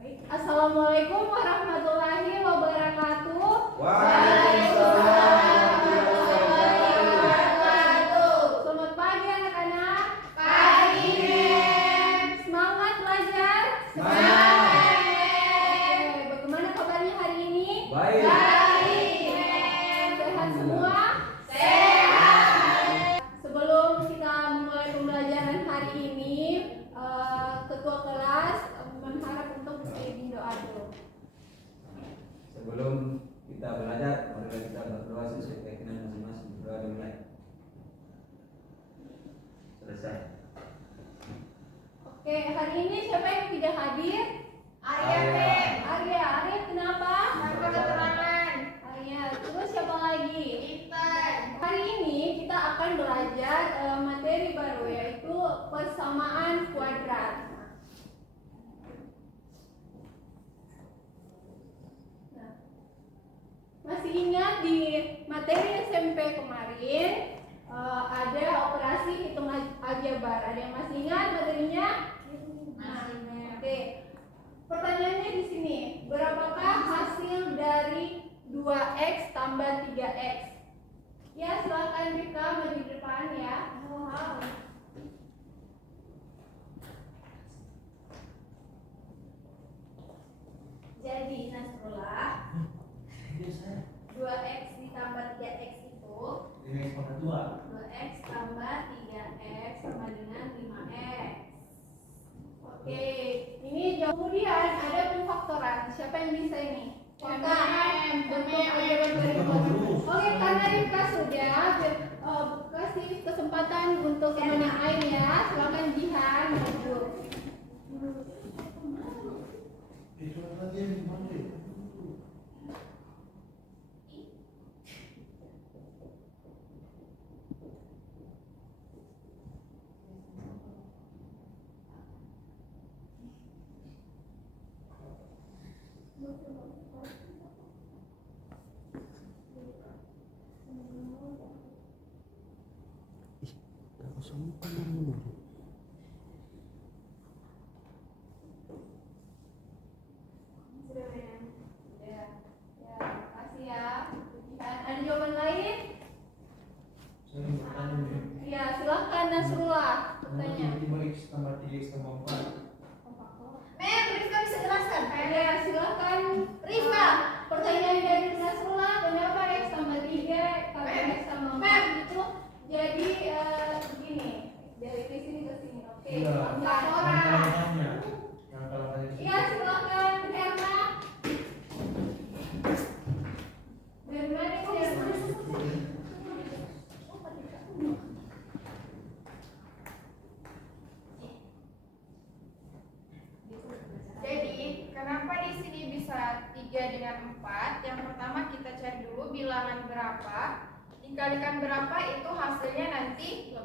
Assalamualaikum warahmatullahi wabarakatuh. Waalaikumsalam. Selamat pagi anak-anak. Pagi. Semangat belajar. Semangat. Oke, bagaimana kabarnya hari ini? Baik. Sehat semua? Sehat. Sebelum kita mulai pembelajaran hari ini, ketua kelas mengharap untuk dipimpin doa dulu. Sebelum kita belajar, marilah kita berdoa sesuai keyakinan masing-masing. Berdoa dimulai. Selesai. Oke, hari ini siapa yang tidak hadir? Arya, kenapa? Tanpa keterangan. Arya, terus siapa lagi? Hari ini kita akan belajar materi baru, yaitu persamaan kuadrat. Nah, masih ingat di materi SMP kemarin ada operasi hitung aljabar. Ada yang masih ingat materinya? Oke. Pertanyaannya di sini, berapakah hasil dari 2x tambah 3x? Ya, silakan Rika maju di depan ya. Jadi Nasrullah, 2x ditambah 3x itu 2x tambah 3x sama dengan 5x. Oke, ini kemudian ada pemfaktoran. Siapa yang bisa ini? Oke, karena Rifka sudah kasih kesempatan untuk teman yang lain ya. Silakan Jihan maju. Makasih ya. Dan ada jawaban lain? Ya, silakan Nasrullah bertanya. Rifka bisa jelaskan? Ya, silakan Rifka. Pertanyaan dari Nasrullah, kenapa x tambah 3 tambah x tambah 4 itu jadi begini, dari sini ke sini. Oke, empat orang. Iya, silakan Erna. Dari mana ini Erna? Jadi, kenapa di sini bisa 3 dengan 4? Yang pertama kita cari dulu bilangan berapa. Dikalikan berapa itu hasilnya nanti 12.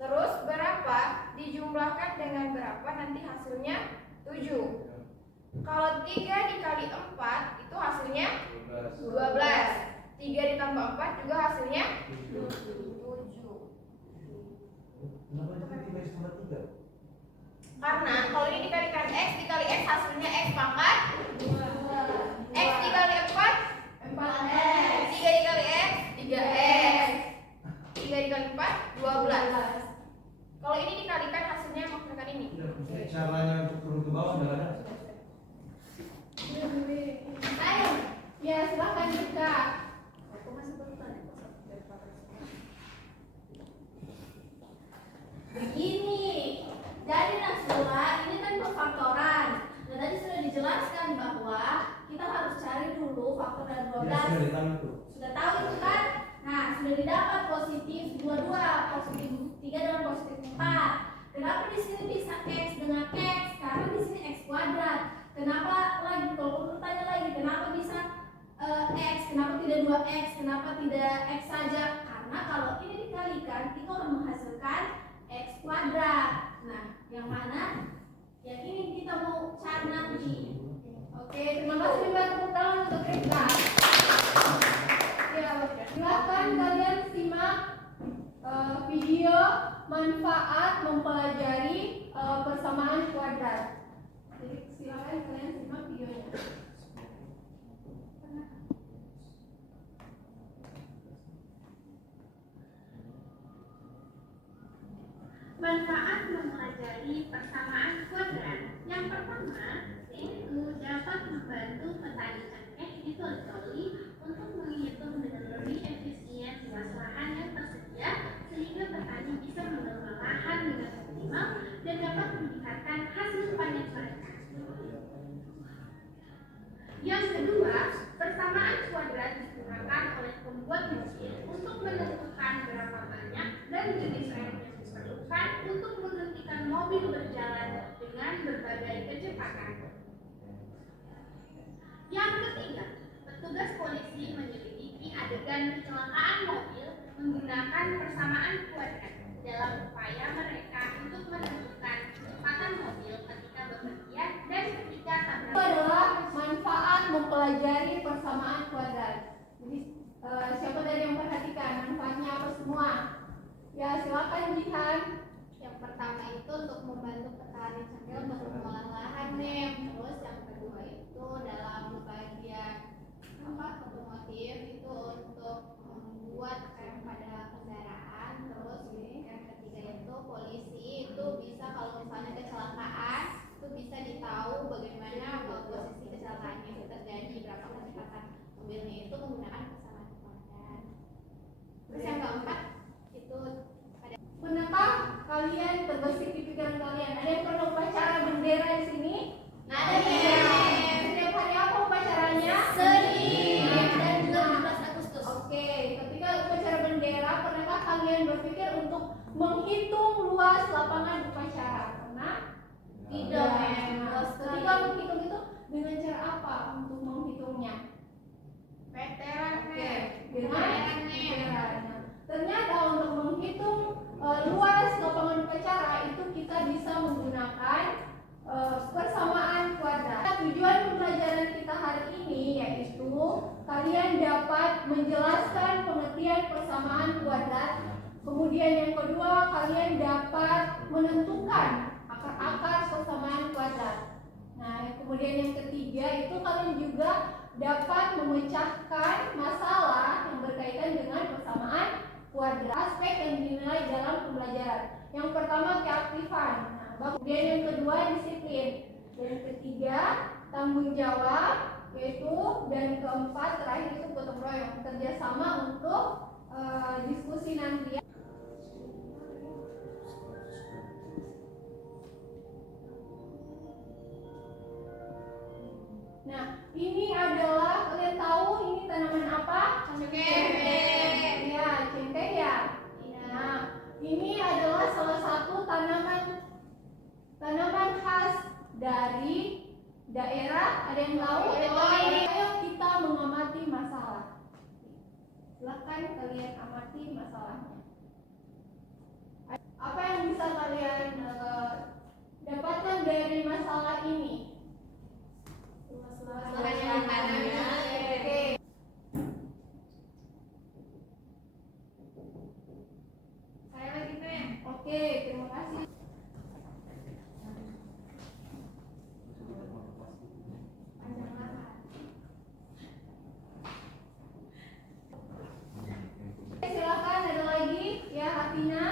Terus berapa dijumlahkan dengan berapa nanti hasilnya 7. Kalau 3 dikali 4 itu hasilnya 12. 3 ditambah 4 juga hasilnya 7. Karena kalau ini dikalikan x dikali x hasilnya x pangkat 2. X dikali 4 4x. 3 dikali x 3x. 3 dikali 4 12. Kalau ini dikalikan hasilnya maksudkan ini. Caranya untuk turun ke bawah nggak ada. Ayo. Ya, silakan Rifka. Begini, jadi Nasrullah ini kan pemfaktoran. Nah, tadi sudah dijelaskan bahwa kita harus cari dulu faktor dari 12. Ya, sudah ditahu tuh. Sudah tahu itu kan? Nah, sudah didapat positif 22, positif 3 dan positif 4. Kenapa di sini bisa x dengan x? Karena di sini x kuadrat. Kenapa lagi? Kalau bertanya lagi, kenapa bisa x? Kenapa tidak 2x? Kenapa tidak x saja? Karena kalau ini dikalikan itu akan menghasilkan x kuadrat. Nah, yang mana? Yang ini kita mau cari nanti. Oke, terima kasih Mbak, tepuk tangan untuk Rifka. Ya, silakan kalian simak video manfaat mempelajari persamaan kuadrat. Jadi silakan kalian simak videonya. Manfaat mempelajari persamaan kuadrat. Yang pertama, yaitu dapat membantu petani cengkeh di toli-toli untuk menghitung dengan lebih efisien luas lahan yang tersedia sehingga petani bisa mengelola lahan dengan optimal dan dapat meningkatkan hasil panen mereka. Yang kedua, persamaan kuadrat digunakan oleh pembuat mesin untuk menentukan berapa banyak dan jenis rem yang diperlukan untuk menghentikan mobil berjalan dengan berbagai kecepatan. Yang ketiga, petugas polisi menyelidiki adegan kecelakaan mobil menggunakan persamaan kuadrat dalam upaya mereka untuk menentukan kecepatan mobil ketika bepergian dan ketika Itu tabrakan. adalah manfaat mempelajari persamaan kuadrat. Jadi siapa dari yang perhatikan manfaatnya apa semua? Ya silakan Jihan. Yang pertama itu untuk membantu petani cengkeh untuk mengolah lahan nih. Terus yang kedua itu dalam bagian otomotif itu untuk membuat rem pada kendaraan. Terus yang ketiga itu polisi itu bisa kalau misalnya kecelakaan itu bisa ditahu bagaimana posisi kecelakaannya itu terjadi, berapa kecepatan mobilnya itu menggunakan persamaan kuadrat. Terus yang keempat itu Pernahkah kalian terbesit di pikiran kalian? Ada yang pernah upacara bendera di sini? ada Setiap hari apa upacaranya? Senin dan juga 17 Agustus. Oke, ketika upacara bendera, pernahkah kalian berpikir untuk menghitung luas lapangan upacara? Pernah? Tidak, Nah, ketika menghitung itu dengan cara apa untuk menghitungnya? Veteran Oke, nih. dengan meteran. Nah, ternyata untuk menghitung luas lapangan upacara itu kita bisa menggunakan persamaan kuadrat. Tujuan pembelajaran kita hari ini yaitu kalian dapat menjelaskan pengertian persamaan kuadrat. Kemudian yang kedua, kalian dapat menentukan akar-akar persamaan kuadrat. Nah, kemudian yang ketiga itu kalian juga dapat memecahkan masalah yang berkaitan dengan persamaan kuadrat. Aspek yang dinilai dalam pembelajaran. Yang pertama keaktifan. Nah, kemudian yang kedua disiplin. Dan yang ketiga tanggung jawab, yaitu dan keempat terakhir itu gotong royong, kerjasama untuk diskusi nanti. Nah, ini adalah kalian tahu ini tanaman apa? Cengkeh. Ya, cengkeh ya. Nah, ini adalah salah satu tanaman khas dari daerah. Ada yang tahu? Ayo kita mengamati masalah. Silakan kalian amati masalahnya. Apa yang bisa kalian dapatkan dari masalah ini? Masalahnya tanamnya. Oke. Saya lagi nih. Oke, terima kasih. Panjang lahan. Silakan ada lagi ya Hatina.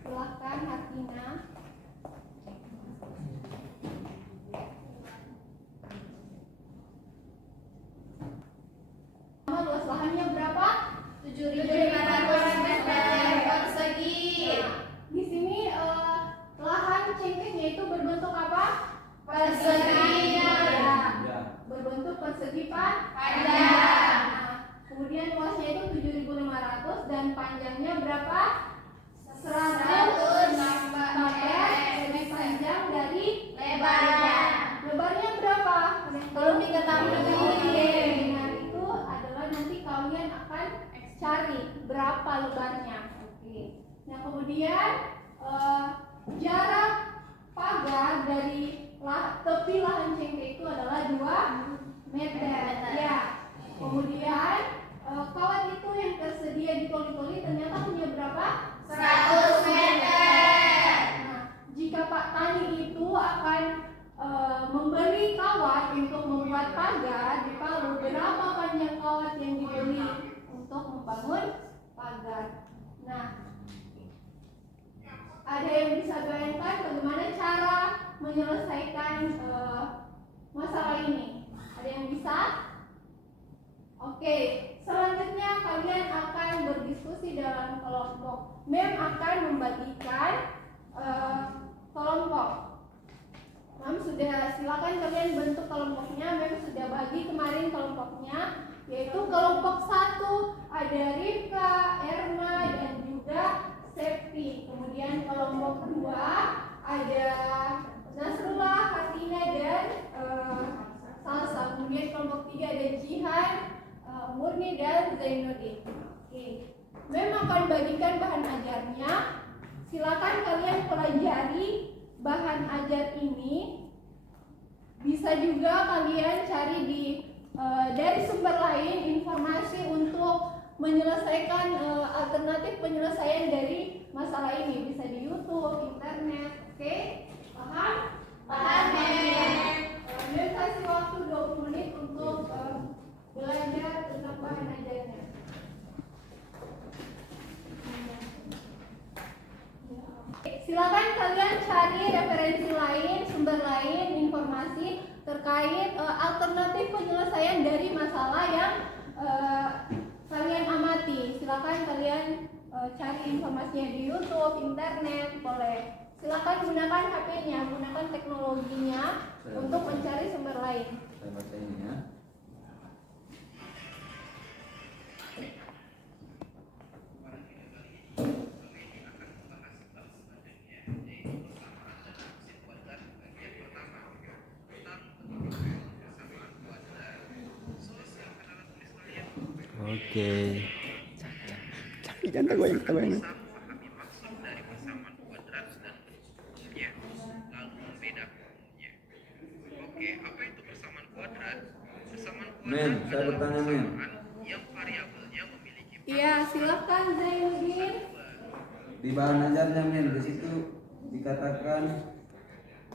Silakan Hatina. Luas lahannya berapa? 7.500 meter persegi. Nah, di sini lahan cengkehnya itu berbentuk apa? Persegi. Ya, Ya. berbentuk persegi panjang. Panjang. Nah, kemudian luasnya itu 7.500 dan panjangnya berapa? 100 meter, lebih panjang dari Lebarnya. Lebarnya berapa? Belum diketahui. Oke, nah itu adalah nanti kalian akan cari berapa lebarnya. Oke. Nah kemudian jarak pagar dari tepi lahan cengkeh itu adalah 2 meter. Ya. Kemudian kawat itu yang tersedia di toli-toli ternyata punya berapa? 100 meter. Nah, jika Pak Tani itu akan membangun pagar. Nah, ada yang bisa bayangkan bagaimana cara menyelesaikan masalah ini? Ada yang bisa? Oke, selanjutnya kalian akan berdiskusi dalam kelompok. Mem akan membagikan kelompok. Mem sudah, silakan kalian bentuk kelompoknya. Mem sudah bagi kemarin kelompoknya, yaitu kelompok 1 ada Rifka, Erma, dan juga Septi. Kemudian kelompok 2 ada Nasrullah, Katina, dan Salsa. Kemudian kelompok 3 ada Jihan, Murni, dan Zainuddin. Oke. Mem akan bagikan bahan ajarnya. Silakan kalian pelajari bahan ajar ini. Bisa juga kalian cari dari sumber lain informasi untuk menyelesaikan alternatif penyelesaian dari masalah ini. Bisa di YouTube, internet. Oke? Paham? Paham, Mem. Mem kasih waktu 20 menit untuk belajar tentang bahan ajarnya. Silakan kalian cari referensi lain, sumber lain, informasi terkait alternatif penyelesaian dari masalah yang kalian amati. Silakan kalian cari informasinya di YouTube, internet, boleh. Silakan gunakan HP-nya, gunakan teknologinya untuk mencari sumber lain. Saya baca ini ya. Oke. Jangan goyang kita goyang. Oke, apa itu persamaan kuadrat? Persamaan kuadrat Men, saya bertanya men. yang variabelnya memiliki Iya, silakan Zainuddin. Di bahan ajarnya men, di situ dikatakan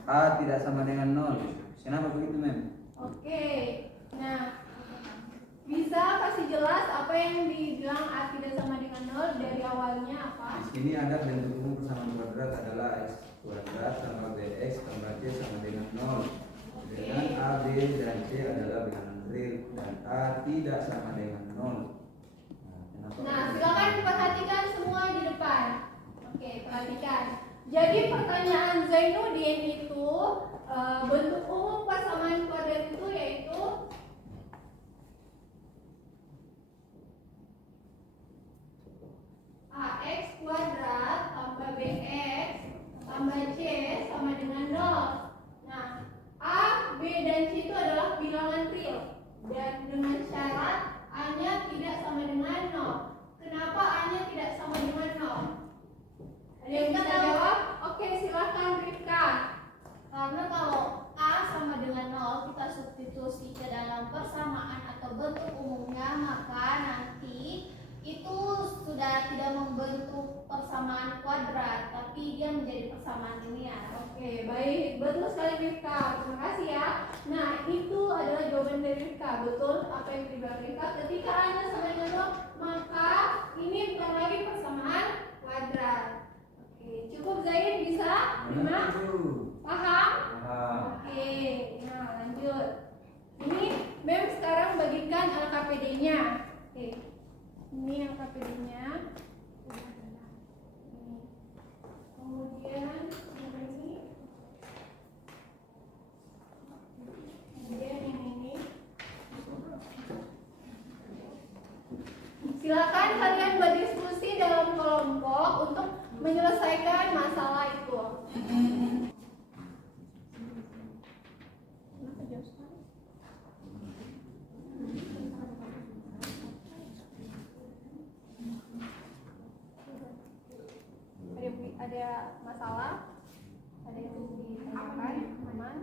A tidak sama dengan 0. Kenapa begitu men? Oke. Nah, bisa kasih jelas apa yang dibilang A tidak sama dengan 0 dari awalnya apa? Di sini ada bentuk umum persamaan kuadrat adalah x kuadrat tambah bx tambah c sama dengan 0. Dengan a, b, dan c adalah bilangan real dan a tidak sama dengan 0. Nah, silakan perhatikan semua di depan. Oke, perhatikan. Jadi pertanyaan Zainuddin itu bentuk umum persamaan kuadrat itu yaitu ax kuadrat tambah bx tambah c sama dengan 0. Nah, a, b, dan c itu adalah bilangan real dan dengan syarat a-nya tidak sama dengan 0. Kenapa a-nya tidak sama dengan 0? Ada yang bisa jawab? Oke, silakan Rifka. Karena kalau A sama dengan 0 kita substitusi ke dalam persamaan atau bentuk umumnya, maka nanti itu sudah tidak membentuk persamaan kuadrat, tapi dia menjadi persamaan linear. Oke, baik. Betul sekali Rifka. Terima kasih ya. Nah, itu adalah jawaban dari Rifka. Betul apa yang dibilang Rifka. Ketika A-nya sama dengan 0, maka ini bukan lagi persamaan kuadrat. Oke, cukup Zain bisa? Lima? Paham? Oke, nah lanjut. Ini Mem sekarang bagikan LKPD-nya. Oke, ini LKPD-nya. Kemudian ini. Kemudian yang ini. Silakan kalian berdiskusi dalam kelompok untuk menyelesaikan masalah itu. Ada masalah? Ada yang ditanyakan, teman?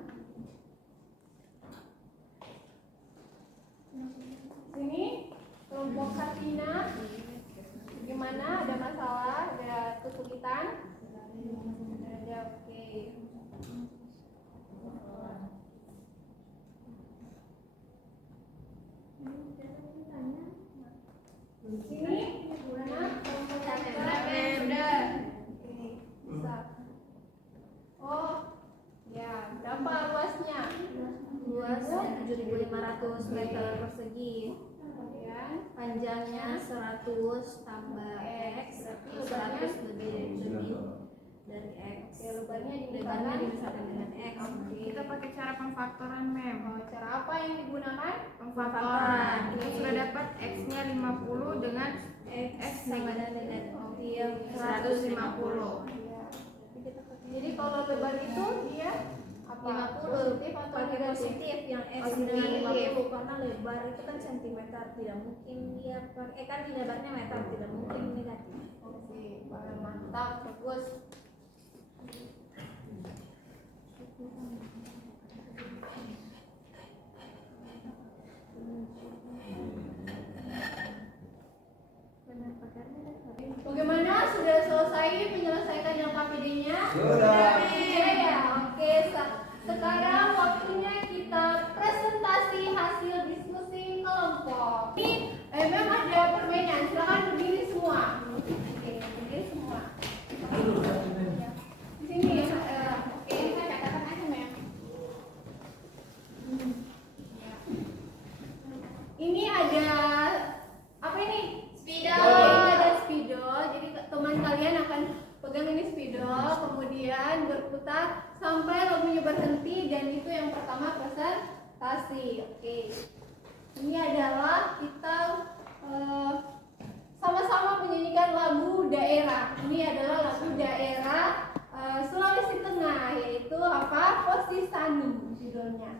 Sini kelompok Katina. Gimana? Ada masalah? Ada kesulitan? Ada, oke. Sini meter persegi. Kemudian Panjangnya 100 tambah X, 100 lebih dari X. lebarnya Lebarnya dibesarkan dengan X. Kita pakai cara pemfaktoran, Mem. cara apa yang digunakan? Pemfaktoran. Kita sudah dapat X-nya 50 dengan X sama dengan negatif 150. Ya. Jadi kalau lebar itu dia apa? 50 Positif atau pakai negatif? positif yang X Positif. dengan 50 karena lebar itu kan sentimeter, tidak mungkin dia pakai kan lebarnya meter, tidak mungkin negatif. Oke, mantap, bagus. Bagaimana? Sudah selesai menyelesaikan yang KPD-nya? Sudah. Ya. Oke, sekarang waktunya kita presentasi hasil diskusi kelompok. Ini memang ada permainan. Silakan berdiri semua. Oke, berdiri semua. Di sini. Oke, ini saya katakan aja, Mem. Ini ada apa ini? Spidol. Ini ada spidol. Jadi teman kalian akan pegang ini spidol, kemudian berputar sampai lagunya berhenti dan itu yang pertama presentasi. Oke. Ini adalah kita sama-sama menyanyikan lagu daerah. Ini adalah lagu daerah Sulawesi Tengah, yaitu apa? Posisani judulnya.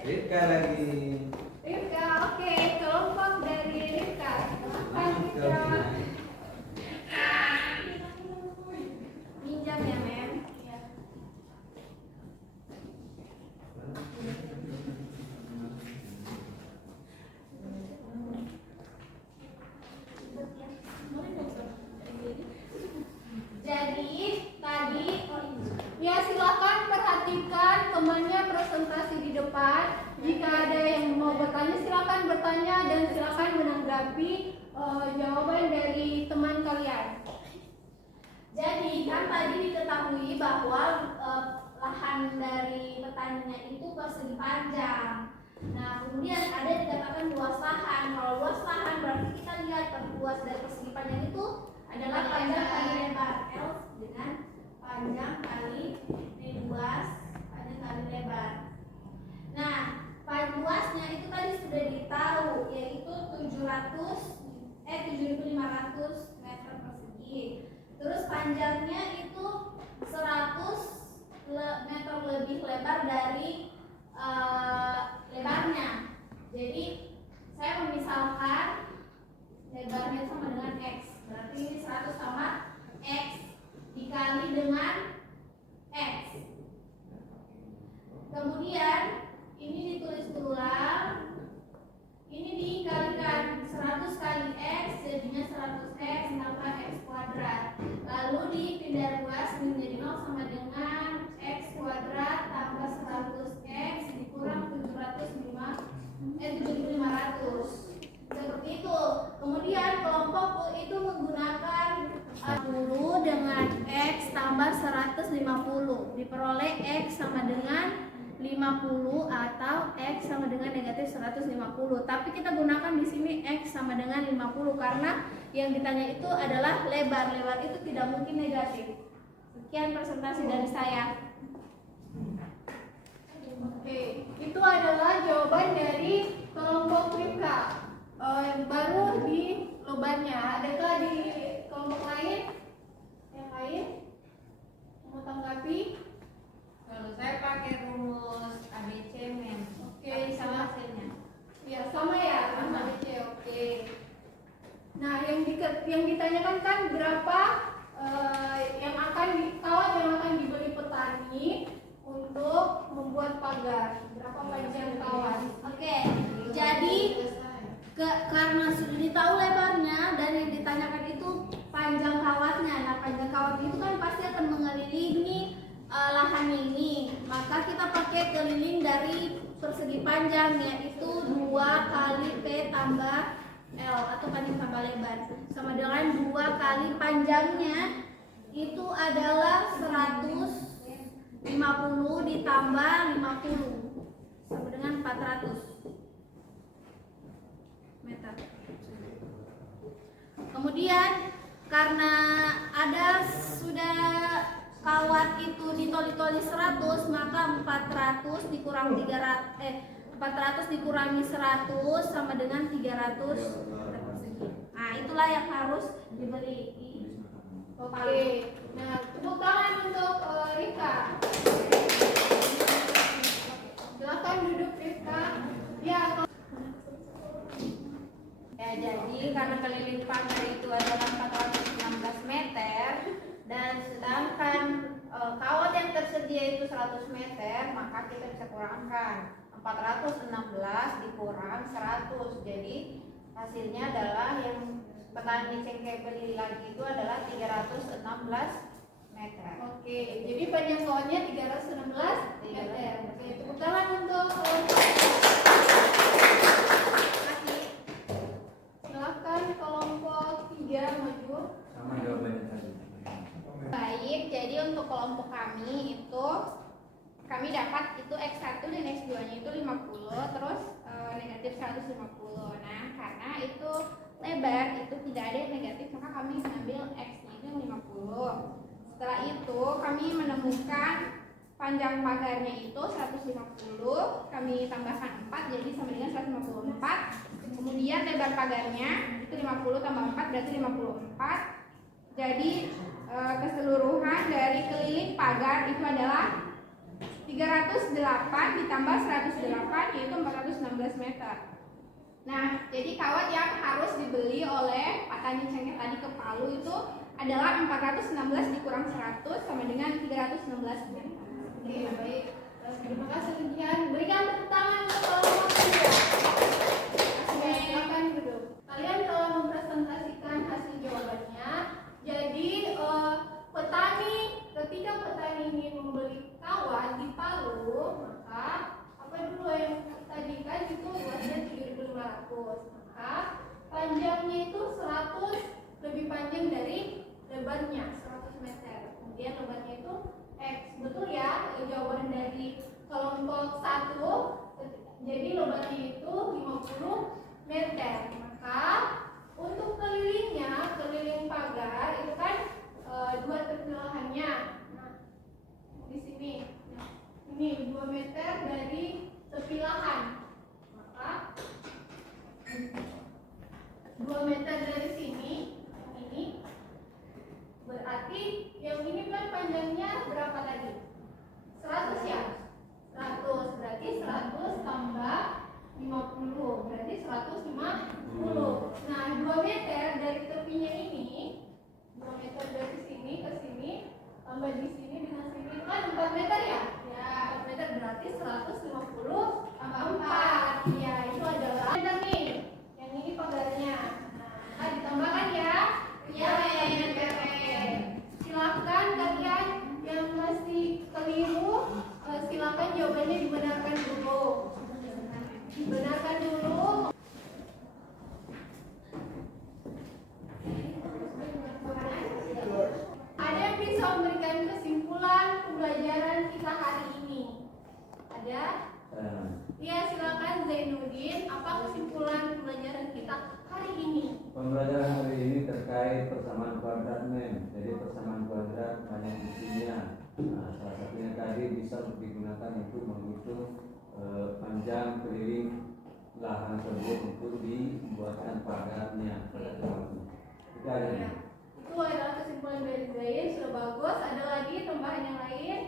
Rifka lagi. Rifka, oke, kelompok dari Rifka. Silakan Rifka. Minjam ya, Mem. Jadi tadi ya silakan perhatikan temannya presentasi di depan. Jika ada yang mau bertanya silakan bertanya dan silakan menanggapi jawaban dari teman kalian. Jadi kan tadi diketahui bahwa lahan dari petaninya itu persegi panjang. Nah, kemudian ada dikatakan luas lahan. Kalau luas lahan berarti kita lihat luas dari persegi panjang itu adalah panjang kali lebar. L dengan panjang kali luas, panjang kali lebar. Nah, luasnya itu tadi sudah ditahu, yaitu 7.500 meter persegi. Terus panjangnya itu 100 meter lebih lebar dari lebarnya. Jadi saya memisalkan lebarnya sama dengan X. Berarti ini 100 sama X dikali dengan X. Kemudian ini ditulis ulang. Ini dikalikan 100 kali X jadinya 100X tambah X kuadrat. Lalu dipindah ruas menjadi 0 sama dengan X kuadrat tambah 100X dikurang 7.500. Seperti itu. Kemudian kelompok itu menggunakan 10 dengan X tambah 150. Diperoleh X sama dengan 50 atau X sama dengan negatif 150. Tapi kita gunakan di sini X sama dengan 50 karena yang ditanya itu adalah lebar. Lebar itu tidak mungkin negatif. Sekian presentasi dari saya. Oke, itu adalah jawaban dari kelompok Rifka. baru di lebarnya. Adakah di kelompok lain? Yang lain? Mau tanggapi? Kalau saya pakai rumus ABC men. Oke, sama hasilnya. Ya sama ya, sama ABC. Oke. Nah, yang ditanyakan kan berapa kawat yang akan dibeli petani untuk membuat pagar. Berapa panjang kawat? Oke, jadi karena sudah ditahu lebarnya dan yang ditanyakan itu panjang kawatnya. Nah, panjang kawat itu kan pasti akan mengelilingi lahan ini. Maka kita pakai keliling dari persegi panjang, yaitu 2 kali P tambah L atau panjang tambah lebar, sama dengan 2 kali panjangnya itu adalah 150 ditambah 50 sama dengan 400 meter. Kemudian karena ada sudah kawat itu ditoli-toli 100, maka 400 dikurangi 100 sama dengan 300 meter persegi. Nah, itulah yang harus dibeli. Oke. Nah, tepuk tangan untuk Rika. Silakan duduk Rika. Ya. Ya, jadi karena keliling pagar itu adalah 416 meter dan sedangkan kawat yang tersedia itu 100 meter, maka kita bisa kurangkan 416 dikurang 100. Jadi hasilnya adalah yang petani cengkeh beli lagi itu adalah 316 meter. Oke, jadi panjang kawatnya 316 meter. Oke, tepuk tangan untuk silakan kelompok 3 maju. Sama jawabannya tadi. Baik, jadi untuk kelompok kami itu kami dapat itu X1 dan X2 nya itu 50, terus negatif 150. Nah, karena itu lebar itu tidak ada yang negatif, maka kami mengambil X nya itu 50. Setelah itu kami menemukan panjang pagarnya itu 150, kami tambahkan 4 jadi sama dengan 154. Kemudian lebar pagarnya itu 50 tambah 4 berarti 54. Jadi keseluruhan dari keliling pagar itu adalah 308 ditambah 108 yaitu 416 meter. Nah, jadi kawat yang harus dibeli oleh petani cengkeh tadi ke Palu itu adalah 416 dikurang 100 sama dengan 316 meter. Oke, baik. Terima kasih sekian. Berikan tepuk tangan untuk kelompok 3. Silakan duduk. Kalian telah mempresentasikan hasil jawabannya. Jadi ketika petani ingin membeli kawat di Palu, maka apa dulu yang tadi kan itu luasnya 7.500, maka panjangnya itu 100 lebih panjang dari lebarnya 100 meter. Kemudian lebarnya itu X. Betul ya jawaban dari kelompok 1. Jadi lebarnya itu 50 meter. Maka untuk kelilingnya, keliling pagar itu kan 2 tepi lahannya. Nah, di sini. Ini 2 meter dari tepi lahan. Maka 2 meter dari sini, ini berarti yang ini kan panjangnya berapa tadi? 100 ya? 100 berarti 100 tambah 50 berarti 150. Nah, 2 meter dari tepinya ini, 2 meter dari sini ke sini tambah di sini dengan sini itu kan 4 meter ya? Ya, 4 meter berarti 150 tambah 4. Ya, itu adalah meter nih. Yang ini pagarnya. Nah, ditambahkan ya. Ya, silakan kalian yang masih keliru, silakan jawabannya dibenarkan dulu. Dibenarkan dulu. Ada yang bisa memberikan kesimpulan pembelajaran kita hari ini? Ada? Ya, silakan Zainuddin. Apa kesimpulan pembelajaran kita hari ini? Pembelajaran hari ini terkait persamaan kuadrat men. Jadi persamaan kuadrat banyak isinya. Nah, salah satunya tadi bisa digunakan untuk menghitung panjang keliling lahan tersebut untuk dibuatkan pagarnya pada tempatnya. Itu aja. Ya. Itu adalah kesimpulan dari Zain, sudah bagus. Ada lagi tambahan yang lain?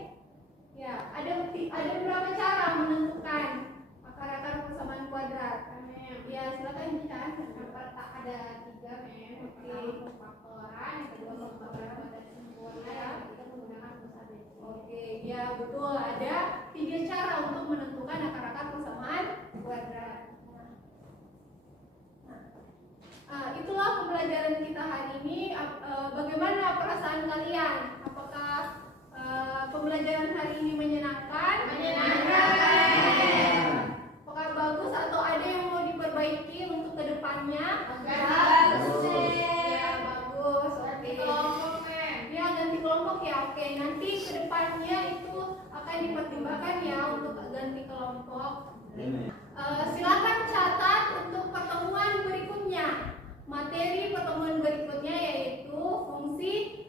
Ya, ada beberapa cara menentukan akar-akar persamaan kuadrat. Ya, silakan Jihan. Ada 3 men. Pertama pengfaktoran, yang kedua pengfaktoran pada sempurna, yang ketiga menggunakan rumus ABC. Oke, ya betul. Ada 3 cara untuk menentukan akar-akar persamaan kuadrat. Itulah pembelajaran kita hari ini. Bagaimana perasaan kalian? Apakah pembelajaran hari ini menyenangkan? Apakah bagus atau ada yang mau diperbaiki untuk kedepannya? Bagus. Ya, bagus. Oke. Kelompok men. Ya, ganti kelompok ya. Oke, nanti kedepannya itu akan dipertimbangkan ya untuk ganti kelompok. Ini. Silakan catat untuk pertemuan berikutnya. Materi pertemuan berikutnya yaitu fungsi